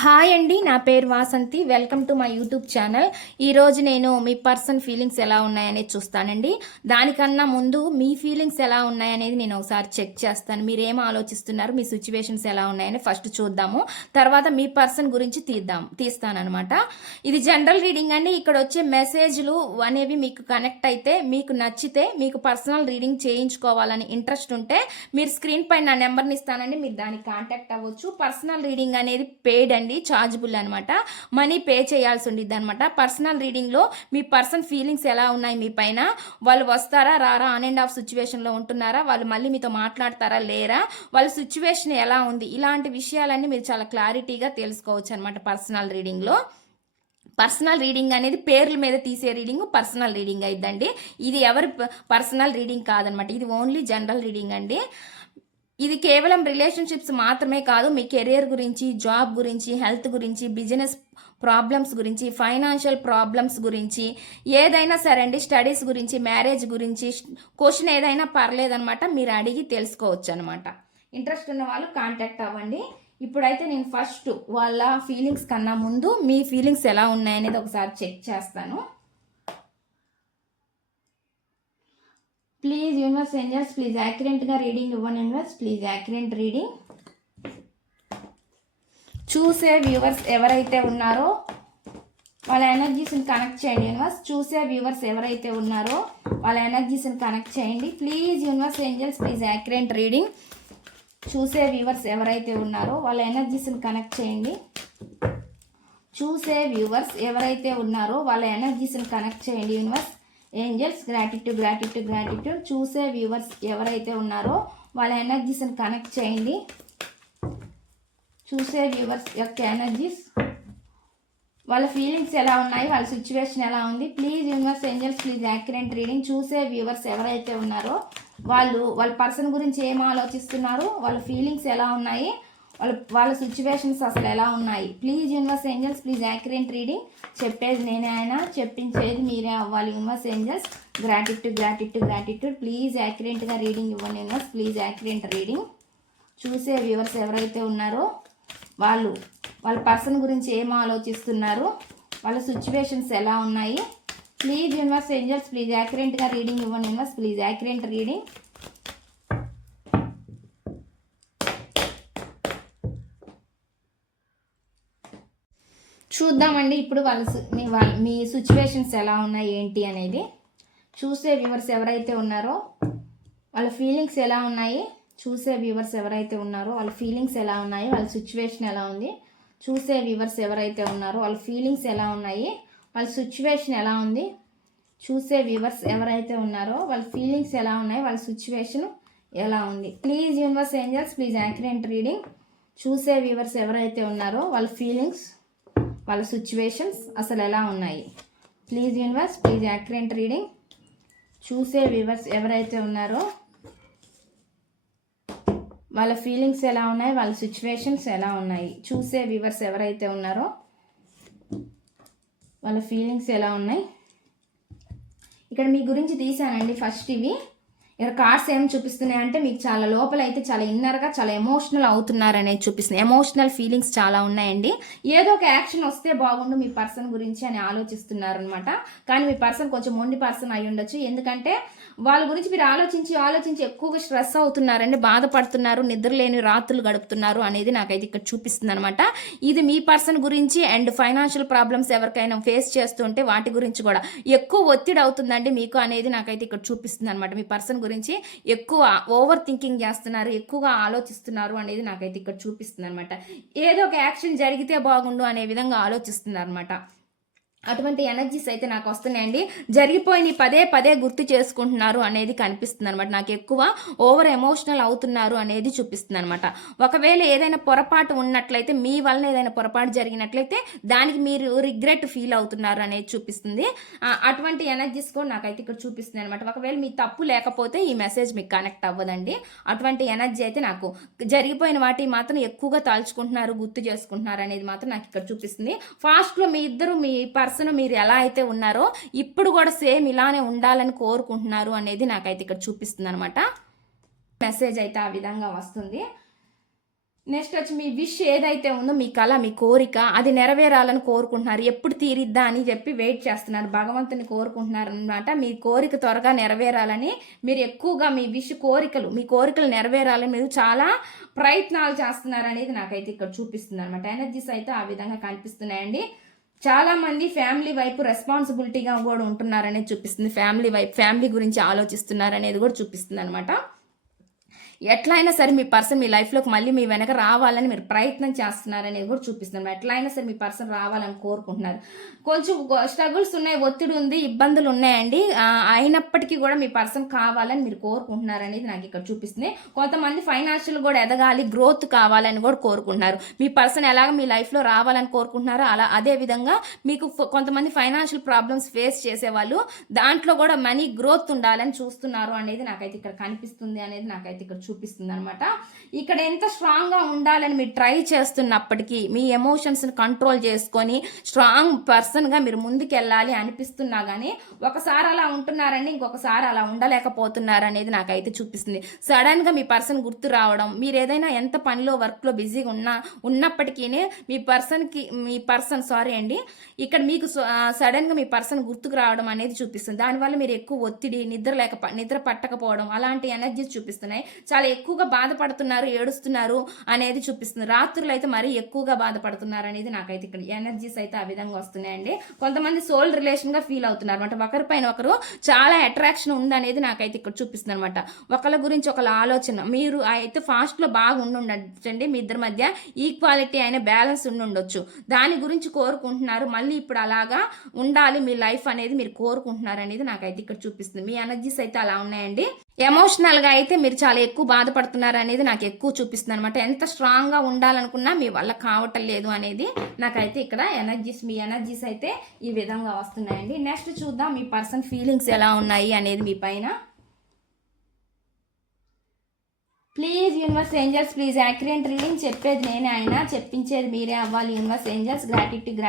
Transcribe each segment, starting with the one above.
Hi అండి, నా పేరు Vasanthi. Welcome to my YouTube channel. ఈరోజు నేను మీ పర్సన్ ఫీలింగ్స్ ఎలా ఉన్నాయనేది చూస్తానండి. దానికన్నా ముందు మీ ఫీలింగ్స్ ఎలా ఉన్నాయనేది నేను ఒకసారి చెక్ చేస్తాను. మీరు ఏం ఆలోచిస్తున్నారు, మీ సిచ్యువేషన్స్ ఎలా ఉన్నాయని ఫస్ట్ చూద్దాము. తర్వాత మీ పర్సన్ గురించి తీస్తానమాట. ఇది జనరల్ రీడింగ్ అండి. ఇక్కడ వచ్చే మెసేజ్లు అనేవి మీకు కనెక్ట్ అయితే, మీకు నచ్చితే, మీకు పర్సనల్ రీడింగ్ చేయించుకోవాలని ఇంట్రెస్ట్ ఉంటే మీరు స్క్రీన్ పైన నా నెంబర్ని ఇస్తానండి. మీరు దానికి కాంటాక్ట్ అవ్వచ్చు. పర్సనల్ రీడింగ్ అనేది పేడ్ అండి, చార్జబుల్ అనమాట. మనీ పే చేయాల్సి ఉండిద్ది అనమాట. పర్సనల్ రీడింగ్లో మీ పర్సన్ ఫీలింగ్స్ ఎలా ఉన్నాయి మీ పైన, వాళ్ళు వస్తారా రారా, ఆన్ అండ్ ఆఫ్ సిచ్యువేషన్లో ఉంటున్నారా, వాళ్ళు మళ్ళీ మీతో మాట్లాడతారా లేరా, వాళ్ళ సిచ్యువేషన్ ఎలా ఉంది, ఇలాంటి విషయాలన్నీ మీరు చాలా క్లారిటీగా తెలుసుకోవచ్చు అనమాట పర్సనల్ రీడింగ్లో. పర్సనల్ రీడింగ్ అనేది పేర్ల మీద తీసే రీడింగ్ పర్సనల్ రీడింగ్ అయిద్దండి. ఇది ఎవరి పర్సనల్ రీడింగ్ కాదనమాట, ఇది ఓన్లీ జనరల్ రీడింగ్ అండి. ఇది కేవలం రిలేషన్షిప్స్ మాత్రమే కాదు, మీ కెరియర్ గురించి, జాబ్ గురించి, హెల్త్ గురించి, బిజినెస్ ప్రాబ్లమ్స్ గురించి, ఫైనాన్షియల్ ప్రాబ్లమ్స్ గురించి, ఏదైనా సరే అండి, స్టడీస్ గురించి, మ్యారేజ్ గురించి, క్వశ్చన్ ఏదైనా పర్లేదనమాట, మీరు అడిగి తెలుసుకోవచ్చు అనమాట. ఇంట్రెస్ట్ ఉన్న వాళ్ళు కాంటాక్ట్ అవ్వండి. ఇప్పుడైతే నేను ఫస్ట్ వాళ్ళ ఫీలింగ్స్ కన్నా ముందు మీ ఫీలింగ్స్ ఎలా ఉన్నాయనేది ఒకసారి చెక్ చేస్తాను. ప్లీజ్ యూనివర్స్ ఏంజల్స్, ప్లీజ్ యాక్యురేట్గా రీడింగ్ ఇవ్వండి యూనివర్స్. Please accurate reading. చూసే వ్యూవర్స్ ఎవరైతే ఉన్నారో వాళ్ళ ఎనర్జీస్ని కనెక్ట్ చేయండి యూనివర్స్. చూసే వ్యూవర్స్ ఎవరైతే ఉన్నారో వాళ్ళ ఎనర్జీస్ని కనెక్ట్ చేయండి. Please universe angels, please accurate reading. చూసే వ్యూవర్స్ ఎవరైతే ఉన్నారో వాళ్ళ ఎనర్జీస్ని కనెక్ట్ చేయండి. చూసే వ్యూవర్స్ ఎవరైతే ఉన్నారో వాళ్ళ ఎనర్జీస్ని కనెక్ట్ చేయండి universe. Angels, gratitude gratitude gratitude. చూసే వ్యూవర్స్ ఎవరైతే ఉన్నారో వాళ్ళ ఎనర్జీస్ని కనెక్ట్ చేయండి. చూసే వ్యూవర్స్ యొక్క ఎనర్జీస్, వాళ్ళ ఫీలింగ్స్ ఎలా ఉన్నాయి, వాళ్ళ సిచ్యువేషన్ ఎలా ఉంది. Please universe angels, please accurate reading. చూసే వ్యూవర్స్ ఎవరైతే ఉన్నారో వాళ్ళ పర్సన్ గురించి ఏం ఆలోచిస్తున్నారు, వాళ్ళ ఫీలింగ్స్ ఎలా ఉన్నాయి, వాళ్ళ సిచ్యువేషన్స్ అసలు ఎలా ఉన్నాయి. Please universe angels, please accurate reading. చెప్పేది నేనే, ఆయన చెప్పించేది మీరే అవ్వాలి universe angels. Gratitude gratitude gratitude. Please యాక్యురేట్గా రీడింగ్ ఇవ్వండి యూనివర్స్. Please accurate reading. చూసే వ్యూవర్స్ ఎవరైతే ఉన్నారో వాళ్ళ పర్సన్ గురించి ఏం ఆలోచిస్తున్నారు, వాళ్ళ సిచ్యువేషన్స్ ఎలా ఉన్నాయి. ప్లీజ్ యూనివర్స్ ఏంజల్స్, ప్లీజ్ యాక్యురేట్గా రీడింగ్ ఇవ్వండి యూనివర్స్. Please accurate reading. చూద్దామండి ఇప్పుడు మీ సిచ్యువేషన్స్ ఎలా ఉన్నాయి ఏంటి అనేది. చూసే వ్యూవర్స్ ఎవరైతే ఉన్నారో వాళ్ళ ఫీలింగ్స్ ఎలా ఉన్నాయి. చూసే వ్యూవర్స్ ఎవరైతే ఉన్నారో వాళ్ళ ఫీలింగ్స్ ఎలా ఉన్నాయి, వాళ్ళ సిచ్యువేషన్ ఎలా ఉంది. చూసే వ్యూవర్స్ ఎవరైతే ఉన్నారో వాళ్ళ ఫీలింగ్స్ ఎలా ఉన్నాయి, వాళ్ళ సిచ్యువేషన్ ఎలా ఉంది. చూసే వ్యూవర్స్ ఎవరైతే ఉన్నారో వాళ్ళ ఫీలింగ్స్ ఎలా ఉన్నాయి, వాళ్ళ సిచ్యువేషన్ ఎలా ఉంది. Please universe angels, please accurate reading. చూసే వ్యూవర్స్ ఎవరైతే ఉన్నారో వాళ్ళ ఫీలింగ్స్, వాళ్ళ సిచ్యువేషన్స్ అసలు ఎలా ఉన్నాయి. Please universe, please accurate reading. చూసే వ్యూవర్స్ ఎవరైతే ఉన్నారో వాళ్ళ ఫీలింగ్స్ ఎలా ఉన్నాయి, వాళ్ళ సిచ్యువేషన్స్ ఎలా ఉన్నాయి. చూసే వ్యూవర్స్ ఎవరైతే ఉన్నారో వాళ్ళ ఫీలింగ్స్ ఎలా ఉన్నాయి. ఇక్కడ మీ గురించి తీసానండి ఫస్ట్. ఇవి ఇక్కడ కార్డ్స్ ఏం చూపిస్తున్నాయి అంటే మీకు చాలా లోపల అయితే చాలా ఇన్నర్గా చాలా ఎమోషనల్ అవుతున్నారనేది చూపిస్తుంది. ఎమోషనల్ ఫీలింగ్స్ చాలా ఉన్నాయండి. ఏదో ఒక యాక్షన్ వస్తే బాగుండు మీ పర్సన్ గురించి అని ఆలోచిస్తున్నారనమాట. కానీ మీ పర్సన్ కొంచెం మొండి పర్సన్ అయి ఉండొచ్చు. ఎందుకంటే వాళ్ళ గురించి మీరు ఆలోచించి ఎక్కువగా స్ట్రెస్ అవుతున్నారండి, బాధపడుతున్నారు, నిద్రలేని రాత్రులు గడుపుతున్నారు అనేది నాకైతే ఇక్కడ చూపిస్తుంది అనమాట. ఇది మీ పర్సన్ గురించి. అండ్ ఫైనాన్షియల్ ప్రాబ్లమ్స్ ఎవరికైనా ఫేస్ చేస్తుంటే వాటి గురించి కూడా ఎక్కువ ఒత్తిడి అవుతుందండి మీకు అనేది నాకైతే ఇక్కడ చూపిస్తుంది అనమాట. మీ పర్సన్ గురించి ఎక్కువ ఓవర్ థింకింగ్ చేస్తున్నారు, ఎక్కువగా ఆలోచిస్తున్నారు అనేది నాకైతే ఇక్కడ చూపిస్తుంది అనమాట. ఏదో ఒక యాక్షన్ జరిగితే బాగుండు అనే విధంగా ఆలోచిస్తున్నారు అనమాట. అటువంటి ఎనర్జీస్ అయితే నాకు వస్తున్నాయండి. జరిగిపోయి పదే పదే గుర్తు చేసుకుంటున్నారు అనేది కనిపిస్తుంది అనమాట. నాకు ఎక్కువ ఓవర్ ఎమోషనల్ అవుతున్నారు అనేది చూపిస్తుంది అనమాట. ఒకవేళ ఏదైనా పొరపాటు ఉన్నట్లయితే, మీ వలన ఏదైనా పొరపాటు జరిగినట్లయితే దానికి మీరు రిగ్రెట్ ఫీల్ అవుతున్నారు అనేది చూపిస్తుంది. అటువంటి ఎనర్జీస్ కూడా నాకైతే ఇక్కడ చూపిస్తుంది అనమాట. ఒకవేళ మీ తప్పు లేకపోతే ఈ మెసేజ్ మీకు కనెక్ట్ అవ్వదండి. అటువంటి ఎనర్జీ అయితే నాకు జరిగిపోయిన వాటి మాత్రం ఎక్కువగా తలుచుకుంటున్నారు, గుర్తు చేసుకుంటున్నారు అనేది మాత్రం నాకు ఇక్కడ చూపిస్తుంది. ఫాస్ట్లో మీ ఇద్దరు, మీ పర్సన్ మీరు ఎలా అయితే ఉన్నారో ఇప్పుడు కూడా సేమ్ ఇలానే ఉండాలని కోరుకుంటున్నారు అనేది నాకైతే ఇక్కడ చూపిస్తుంది అనమాట. మెసేజ్ అయితే ఆ విధంగా వస్తుంది. నెక్స్ట్ వచ్చి మీ విష్ ఏదైతే ఉందో మీ కళ మీ కోరిక అది నెరవేరాలని కోరుకుంటున్నారు. ఎప్పుడు తీరిద్దా అని చెప్పి వెయిట్ చేస్తున్నారు. భగవంతుని కోరుకుంటున్నారు అనమాట. మీ కోరిక త్వరగా నెరవేరాలని మీరు ఎక్కువగా మీ విష్ కోరికలు మీ కోరికలు నెరవేరాలని మీరు చాలా ప్రయత్నాలు చేస్తున్నారు అనేది నాకైతే ఇక్కడ చూపిస్తుంది అనమాట. ఎనర్జీస్ అయితే ఆ విధంగా కనిపిస్తున్నాయండి. చాలా మంది ఫ్యామిలీ వైపు రెస్పాన్సిబిలిటీగా కూడా ఉంటున్నారనేది చూపిస్తుంది. ఫ్యామిలీ గురించి ఆలోచిస్తున్నారు అనేది కూడా చూపిస్తుంది అనమాట. ఎట్లయినా సరే మీ పర్సన్ మీ లైఫ్లోకి మళ్ళీ మీ వెనక రావాలని మీరు ప్రయత్నం చేస్తున్నారనేది కూడా చూపిస్తున్నారు. ఎట్లయినా సరే మీ పర్సన్ రావాలని కోరుకుంటున్నారు. కొంచెం స్ట్రగుల్స్ ఉన్నాయి, ఒత్తిడి ఉంది, ఇబ్బందులు ఉన్నాయండి. అయినప్పటికీ కూడా మీ పర్సన్ కావాలని మీరు కోరుకుంటున్నారు అనేది నాకు ఇక్కడ చూపిస్తుంది. కొంతమంది ఫైనాన్షియల్ కూడా ఎదగాలి, గ్రోత్ కావాలని కూడా కోరుకుంటున్నారు. మీ పర్సన్ ఎలాగ మీ లైఫ్లో రావాలని కోరుకుంటున్నారో అదే విధంగా మీకు కొంతమంది ఫైనాన్షియల్ ప్రాబ్లమ్స్ ఫేస్ చేసేవాళ్ళు దాంట్లో కూడా మనీ గ్రోత్ ఉండాలని చూస్తున్నారు అనేది నాకైతే ఇక్కడ కనిపిస్తుంది అనేది నాకైతే ఇక్కడ చూపిస్తుంది అనమాట. ఇక్కడ ఎంత స్ట్రాంగ్గా ఉండాలని మీరు ట్రై చేస్తున్నప్పటికీ మీ ఎమోషన్స్ని కంట్రోల్ చేసుకొని స్ట్రాంగ్ పర్సన్గా మీరు ముందుకెళ్ళాలి అనిపిస్తున్నా కానీ ఒకసారి అలా ఉంటున్నారండి, ఇంకొకసారి అలా ఉండలేకపోతున్నారు అనేది నాకైతే చూపిస్తుంది. సడన్గా మీ పర్సన్ గుర్తు రావడం, మీరు ఏదైనా ఎంత పనిలో వర్క్లో బిజీగా ఉన్నప్పటికీ మీ పర్సన్ ఇక్కడ మీకు సడన్గా మీ పర్సన్ గుర్తుకు రావడం అనేది చూపిస్తుంది. దానివల్ల మీరు ఎక్కువ ఒత్తిడి, నిద్ర పట్టకపోవడం అలాంటి ఎనర్జీస్ చూపిస్తున్నాయి. చాలా ఎక్కువగా బాధపడుతున్నారు, ఏడుస్తున్నారు అనేది చూపిస్తుంది. రాత్రులు అయితే మరీ ఎక్కువగా బాధపడుతున్నారు అనేది నాకైతే ఇక్కడ ఎనర్జీస్ అయితే ఆ విధంగా వస్తున్నాయండి. కొంతమంది సోల్ రిలేషన్గా ఫీల్ అవుతున్నారు అనమాట. ఒకరిపైన ఒకరు చాలా అట్రాక్షన్ ఉందనేది నాకైతే ఇక్కడ చూపిస్తుంది అనమాట. ఒకళ్ళ గురించి ఒకళ్ళ ఆలోచన మీరు అయితే ఫాస్ట్లో బాగా ఉండుండొచ్చండి. మీ ఇద్దరి మధ్య ఈక్వాలిటీ అయిన బ్యాలెన్స్ ఉండుండొచ్చు. దాని గురించి కోరుకుంటున్నారు. మళ్ళీ ఇప్పుడు అలాగా ఉండాలి మీ లైఫ్ అనేది మీరు కోరుకుంటున్నారు అనేది నాకైతే ఇక్కడ చూపిస్తుంది. మీ ఎనర్జీస్ అయితే అలా ఉన్నాయండి. ఎమోషనల్గా అయితే మీరు చాలా ఎక్కువ బాధపడుతున్నారు అనేది నాకు ఎక్కువ చూపిస్తుంది అనమాట. ఎంత స్ట్రాంగ్గా ఉండాలనుకున్నా మీ వల్ల కావటం లేదు అనేది నాకైతే ఇక్కడ మీ ఎనర్జీస్ అయితే ఈ విధంగా వస్తున్నాయండి. నెక్స్ట్ చూద్దాం మీ పర్సన్ ఫీలింగ్స్ ఎలా ఉన్నాయి అనేది మీ పైన. Please universe angels please accurate reading. చెప్పేది నేనే అయినా చెప్పించేది మీరే అవ్వాలి. Universe angels gratitude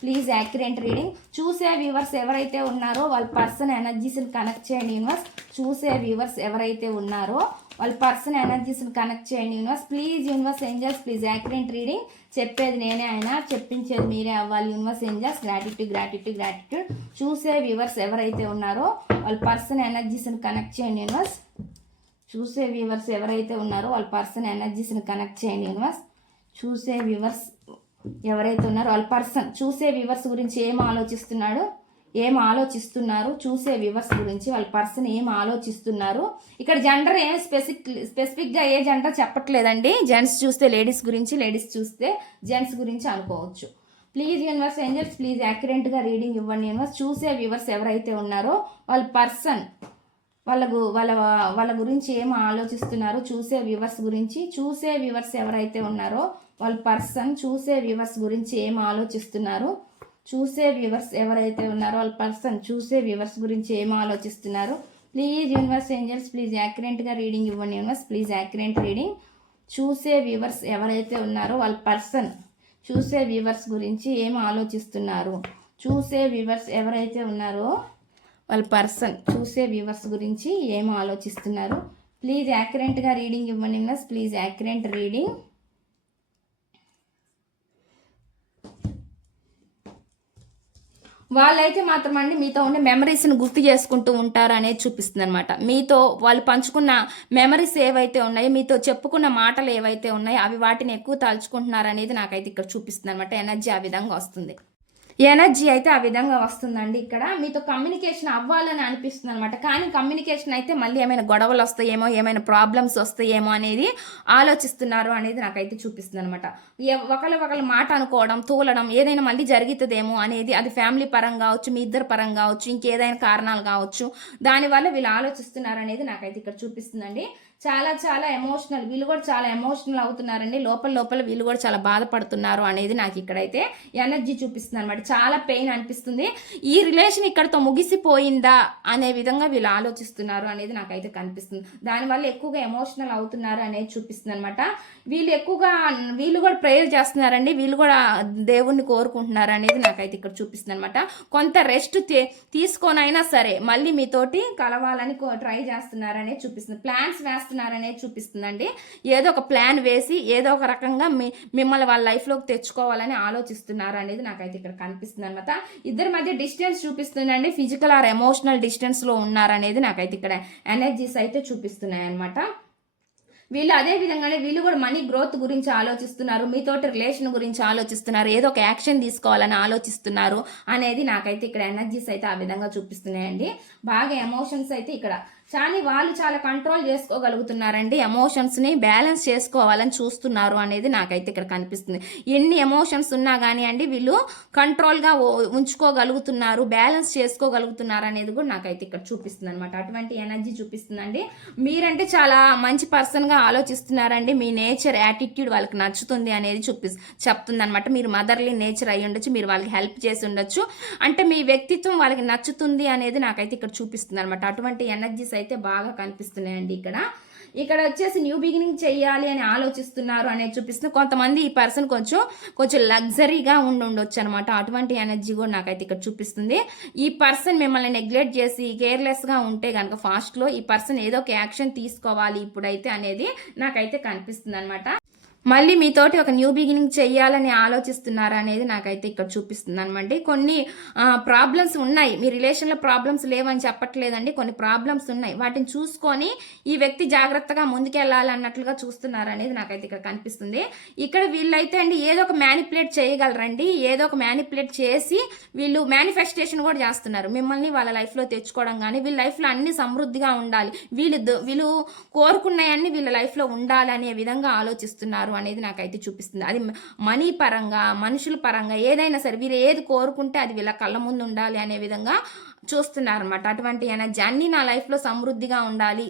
please accurate reading. చూసే వ్యూవర్స్ ఎవరైతే ఉన్నారో వాళ్ళ పర్సన్ ఎనర్జీస్ని కనెక్ట్ చేయండి యూనివర్స్. చూసే వ్యూవర్స్ ఎవరైతే ఉన్నారో వాళ్ళ పర్సన్ ఎనర్జీస్ని కనెక్ట్ చేయండి universe. Please universe angels please accurate reading. చెప్పేది నేనే అయినా చెప్పించేది మీరే అవ్వాలి. యూనివర్స్ ఏంజల్స్ గ్రాటిట్యూడ్ చూసే వ్యూవర్స్ ఎవరైతే ఉన్నారో వాళ్ళ పర్సన్ ఎనర్జీస్ని కనెక్ట్ చేయండి యూనివర్స్. చూసే వ్యూవర్స్ ఎవరైతే ఉన్నారో వాళ్ళ పర్సన్ ఎనర్జీస్ని కనెక్ట్ చేయండి యూనివర్స్. చూసే వ్యూవర్స్ ఎవరైతే ఉన్నారో వాళ్ళ పర్సన్ చూసే వ్యూవర్స్ గురించి ఏం ఆలోచిస్తున్నారు చూసే వ్యూవర్స్ గురించి వాళ్ళ పర్సన్ ఏం ఆలోచిస్తున్నారు. ఇక్కడ జెండర్ ఏం స్పెసిఫిక్గా ఏ జెండర్ చెప్పట్లేదండి. జెంట్స్ చూస్తే లేడీస్ గురించి, లేడీస్ చూస్తే జెంట్స్ గురించి అనుకోవచ్చు. ప్లీజ్ యూనివర్స్ ఏంజల్స్ ప్లీజ్ యాక్యురేట్గా రీడింగ్ ఇవ్వండి యూనివర్స్. చూసే వ్యూవర్స్ ఎవరైతే ఉన్నారో వాళ్ళ పర్సన్ వాళ్ళ గురించి ఏం ఆలోచిస్తున్నారు చూసే వ్యూవర్స్ గురించి. చూసే వ్యూవర్స్ ఎవరైతే ఉన్నారో వాళ్ళ పర్సన్ చూసే వ్యూవర్స్ గురించి ఏం ఆలోచిస్తున్నారు. చూసే వ్యూవర్స్ ఎవరైతే ఉన్నారో వాళ్ళ పర్సన్ చూసే వ్యూవర్స్ గురించి ఏం ఆలోచిస్తున్నారు. ప్లీజ్ యూనివర్స్ ఏంజల్స్ ప్లీజ్ యాక్యురేట్గా రీడింగ్ ఇవ్వండి యూనివర్స్. Please accurate reading. చూసే వ్యూవర్స్ ఎవరైతే ఉన్నారో వాళ్ళ పర్సన్ చూసే వ్యూవర్స్ గురించి ఏం ఆలోచిస్తున్నారు. చూసే వ్యూవర్స్ ఎవరైతే ఉన్నారో వాళ్ళ పర్సన్ చూసే వ్యూవర్స్ గురించి ఏం ఆలోచిస్తున్నారు. ప్లీజ్ యాక్యురేట్గా రీడింగ్ ఇవ్వండి యూనివర్స్. Please accurate reading. వాళ్ళైతే మాత్రం అండి మీతో ఉండే మెమరీస్ని గుర్తు చేసుకుంటూ ఉంటారు అనేది చూపిస్తుంది అనమాట. మీతో వాళ్ళు పంచుకున్న మెమరీస్ ఏవైతే ఉన్నాయో, మీతో చెప్పుకున్న మాటలు ఏవైతే ఉన్నాయో అవి వాటిని ఎక్కువ తలుచుకుంటున్నారు అనేది నాకైతే ఇక్కడ చూపిస్తుంది అనమాట. ఎనర్జీ ఆ విధంగా వస్తుంది. ఎనర్జీ అయితే ఆ విధంగా వస్తుందండి. ఇక్కడ మీతో కమ్యూనికేషన్ అవ్వాలని అనిపిస్తుంది అనమాట. కానీ కమ్యూనికేషన్ అయితే మళ్ళీ ఏమైనా గొడవలు వస్తాయేమో, ఏమైనా ప్రాబ్లమ్స్ వస్తాయేమో అనేది ఆలోచిస్తున్నారు అనేది నాకైతే చూపిస్తుంది అనమాట. ఒకళ్ళు మాట అనుకోవడం, తూలడం ఏదైనా మళ్ళీ జరుగుతుందేమో అనేది, అది ఫ్యామిలీ పరంగా కావచ్చు, మీ ఇద్దరు పరంగా కావచ్చు, ఇంకేదైనా కారణాలు కావచ్చు, దానివల్ల వీళ్ళు ఆలోచిస్తున్నారు అనేది నాకైతే ఇక్కడ చూపిస్తుందండి. చాలా ఎమోషనల్, వీళ్ళు కూడా చాలా ఎమోషనల్ అవుతున్నారండి. లోపల వీళ్ళు కూడా చాలా బాధపడుతున్నారు అనేది నాకు ఇక్కడైతే ఎనర్జీ చూపిస్తుంది అనమాట. చాలా పెయిన్ అనిపిస్తుంది. ఈ రిలేషన్ ఇక్కడతో ముగిసిపోయిందా అనే విధంగా వీళ్ళు ఆలోచిస్తున్నారు అనేది నాకైతే కనిపిస్తుంది. దానివల్ల ఎక్కువగా ఎమోషనల్ అవుతున్నారు అనేది చూపిస్తుంది అనమాట. వీళ్ళు కూడా ప్రేయర్ చేస్తున్నారండి. వీళ్ళు కూడా దేవుణ్ణి కోరుకుంటున్నారు అనేది నాకైతే ఇక్కడ చూపిస్తుంది అనమాట. కొంత రెస్ట్ తీసుకొనైనా సరే మళ్ళీ మీతోటి కలవాలని ట్రై చేస్తున్నారు అనేది చూపిస్తుంది. ప్లాన్స్ చేస్తున్నారనేది చూపిస్తుందండి. ఏదో ఒక ప్లాన్ వేసి ఏదో ఒక రకంగా మిమ్మల్ని వాళ్ళ లైఫ్లోకి తెచ్చుకోవాలని ఆలోచిస్తున్నారు అనేది నాకైతే ఇక్కడ కనిపిస్తుంది అనమాట. ఇద్దరి మధ్య డిస్టెన్స్ చూపిస్తుందండి. ఫిజికల్ ఆర్ ఎమోషనల్ డిస్టెన్స్లో ఉన్నారనేది నాకైతే ఇక్కడ ఎనర్జీస్ అయితే చూపిస్తున్నాయి అనమాట. వీళ్ళు అదే విధంగానే వీళ్ళు కూడా మనీ గ్రోత్ గురించి ఆలోచిస్తున్నారు, మీతోటి రిలేషన్ గురించి ఆలోచిస్తున్నారు, ఏదో ఒక యాక్షన్ తీసుకోవాలని ఆలోచిస్తున్నారు అనేది నాకైతే ఇక్కడ ఎనర్జీస్ అయితే ఆ విధంగా చూపిస్తున్నాయండి. బాగా ఎమోషన్స్ అయితే ఇక్కడ వాళ్ళు చాలా కంట్రోల్ చేసుకోగలుగుతున్నారండి. ఎమోషన్స్ని బ్యాలెన్స్ చేసుకోవాలని చూస్తున్నారు అనేది నాకైతే ఇక్కడ కనిపిస్తుంది. ఎన్ని ఎమోషన్స్ ఉన్నా కానీ అండి వీళ్ళు కంట్రోల్గా ఉంచుకోగలుగుతున్నారు, బ్యాలెన్స్ చేసుకోగలుగుతున్నారు అనేది కూడా నాకైతే ఇక్కడ చూపిస్తుంది అనమాట. అటువంటి ఎనర్జీ చూపిస్తుందండి. మీరంటే చాలా మంచి పర్సన్గా ఆలోచిస్తున్నారండి. మీ నేచర్ యాటిట్యూడ్ వాళ్ళకి నచ్చుతుంది అనేది చెప్తుంది అనమాట. మీరు మదర్లీ నేచర్ అయ్యి ఉండొచ్చు, మీరు వాళ్ళకి హెల్ప్ చేసి ఉండొచ్చు, అంటే మీ వ్యక్తిత్వం వాళ్ళకి నచ్చుతుంది అనేది నాకైతే ఇక్కడ చూపిస్తుంది అనమాట. అటువంటి ఎనర్జీస్ అయితే బాగా కనిపిస్తున్నాయండి. ఇక్కడ వచ్చేసి న్యూ బిగినింగ్ చెయ్యాలి అని ఆలోచిస్తున్నారు అనేది చూపిస్తుంది. కొంతమంది ఈ పర్సన్ కొంచెం లగ్జరీగా ఉండొచ్చు అనమాట. అటువంటి ఎనర్జీ కూడా నాకైతే ఇక్కడ చూపిస్తుంది. ఈ పర్సన్ మిమ్మల్ని నెగ్లెక్ట్ చేసి కేర్లెస్గా ఉంటే కనుక ఫాస్ట్లో ఈ పర్సన్ ఏదో ఒక యాక్షన్ తీసుకోవాలి ఇప్పుడైతే అనేది నాకైతే కనిపిస్తుంది అనమాట. మళ్ళీ మీతోటి ఒక న్యూ బిగినింగ్ చెయ్యాలని ఆలోచిస్తున్నారు అనేది నాకైతే ఇక్కడ చూపిస్తుంది అనమాట. కొన్ని ప్రాబ్లమ్స్ ఉన్నాయి, మీ రిలేషన్లో ప్రాబ్లమ్స్ లేవని చెప్పట్లేదండి, కొన్ని ప్రాబ్లమ్స్ ఉన్నాయి. వాటిని చూసుకొని ఈ వ్యక్తి జాగ్రత్తగా ముందుకెళ్ళాలి అన్నట్లుగా చూస్తున్నారు అనేది నాకైతే ఇక్కడ కనిపిస్తుంది. ఇక్కడ వీళ్ళైతే అండి ఏదో ఒక మ్యానిపులేట్ చేయగలరండి, ఏదో ఒక మ్యానిపులేట్ చేసి వీళ్ళు మేనిఫెస్టేషన్ కూడా చేస్తున్నారు మిమ్మల్ని వాళ్ళ లైఫ్లో తెచ్చుకోవడం. కానీ వీళ్ళ లైఫ్లో అన్ని సమృద్ధిగా ఉండాలి, వీళ్ళు కోరుకున్నాయన్నీ వీళ్ళ లైఫ్లో ఉండాలి అనే విధంగా ఆలోచిస్తున్నారు అనేది నాకైతే చూపిస్తుంది. అది మనీ పరంగా, మనుషుల పరంగా ఏదైనా సరే వీరు ఏది కోరుకుంటే అది వీళ్ళ కళ్ళ ముందు ఉండాలి అనే విధంగా చూస్తున్నారు అనమాట. అటువంటి ఎనర్జీ అన్నీ నా లైఫ్లో సమృద్ధిగా ఉండాలి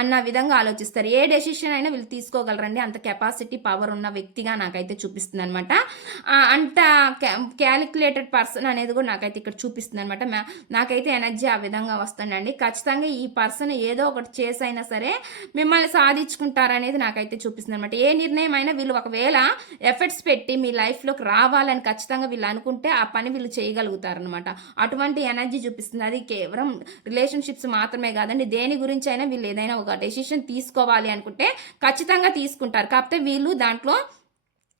అన్న విధంగా ఆలోచిస్తారు. ఏ డెసిషన్ అయినా వీళ్ళు తీసుకోగలరండి, అంత కెపాసిటీ పవర్ ఉన్న వ్యక్తిగా నాకైతే చూపిస్తుంది అనమాట. అంత క్యాలిక్యులేటెడ్ పర్సన్ అనేది కూడా నాకైతే ఇక్కడ చూపిస్తుంది అనమాట. నాకైతే ఎనర్జీ ఆ విధంగా వస్తుందండి. ఖచ్చితంగా ఈ పర్సన్ ఏదో ఒకటి చేసైనా సరే మిమ్మల్ని సాధించుకుంటారనేది నాకైతే చూపిస్తుంది అనమాట. ఏ నిర్ణయం అయినా వీళ్ళు ఒకవేళ ఎఫర్ట్స్ పెట్టి మీ లైఫ్లోకి రావాలని ఖచ్చితంగా వీళ్ళు అనుకుంటే ఆ పని వీళ్ళు చేయగలుగుతారనమాట. అటువంటి ఎనర్జీ చూపిస్తుంది. అది కేవలం రిలేషన్షిప్స్ మాత్రమే కాదండి, దేని గురించి అయినా వీళ్ళు ఏదైనా ఒక డెసిషన్ తీసుకోవాలి అనుకుంటే ఖచ్చితంగా తీసుకుంటారు. కాకపోతే వీళ్ళు దాంట్లో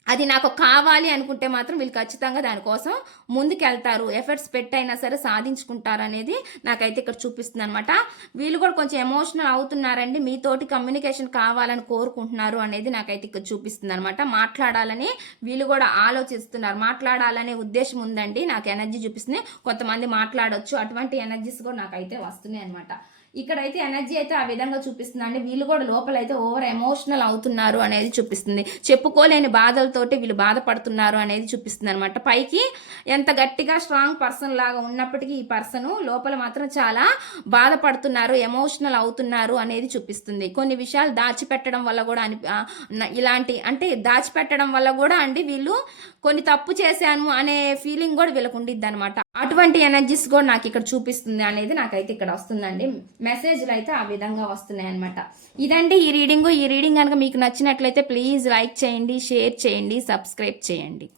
అది నాకు కావాలి అనుకుంటే మాత్రం వీళ్ళు ఖచ్చితంగా దానికోసం ముందుకెళ్తారు, ఎఫర్ట్స్ పెట్టైనా సరే సాధించుకుంటారు అనేది నాకైతే ఇక్కడ చూపిస్తుంది అనమాట. వీళ్ళు కూడా కొంచెం ఎమోషనల్ అవుతున్నారండి, మీతోటి కమ్యూనికేషన్ కావాలని కోరుకుంటున్నారు అనేది నాకైతే ఇక్కడ చూపిస్తుంది అనమాట. మాట్లాడాలని వీళ్ళు కూడా ఆలోచిస్తున్నారు, మాట్లాడాలనే ఉద్దేశం ఉందండి నాకు ఎనర్జీ చూపిస్తుంది. కొంతమంది మాట్లాడొచ్చు, అటువంటి ఎనర్జీస్ కూడా నాకైతే వస్తున్నాయి అనమాట. ఇక్కడైతే ఎనర్జీ అయితే ఆ విధంగా చూపిస్తుంది అండి. వీళ్ళు కూడా లోపలైతే ఓవర్ ఎమోషనల్ అవుతున్నారు అనేది చూపిస్తుంది. చెప్పుకోలేని బాధలతోటి వీళ్ళు బాధపడుతున్నారు అనేది చూపిస్తుంది అనమాట. పైకి ఎంత గట్టిగా స్ట్రాంగ్ పర్సన్ లాగా ఉన్నప్పటికీ ఈ పర్సన్ లోపల మాత్రం చాలా బాధపడుతున్నారు, ఎమోషనల్ అవుతున్నారు అనేది చూపిస్తుంది. కొన్ని విషయాలు దాచిపెట్టడం వల్ల కూడా దాచిపెట్టడం వల్ల కూడా అండి వీళ్ళు కొన్ని తప్పు చేశాను అనే ఫీలింగ్ కూడా వీళ్ళకు ఉండిద్ది అనమాట. అటువంటి ఎనర్జీస్ కూడా నాకు ఇక్కడ చూపిస్తుంది అనేది నాకైతే ఇక్కడ వస్తుందండి. మెసేజ్లు అయితే ఆ విధంగా వస్తున్నాయి అనమాట. ఇదండి ఈ రీడింగ్ కనుక మీకు నచ్చినట్లయితే ప్లీజ్ లైక్ చేయండి, షేర్ చేయండి, సబ్స్క్రైబ్ చేయండి.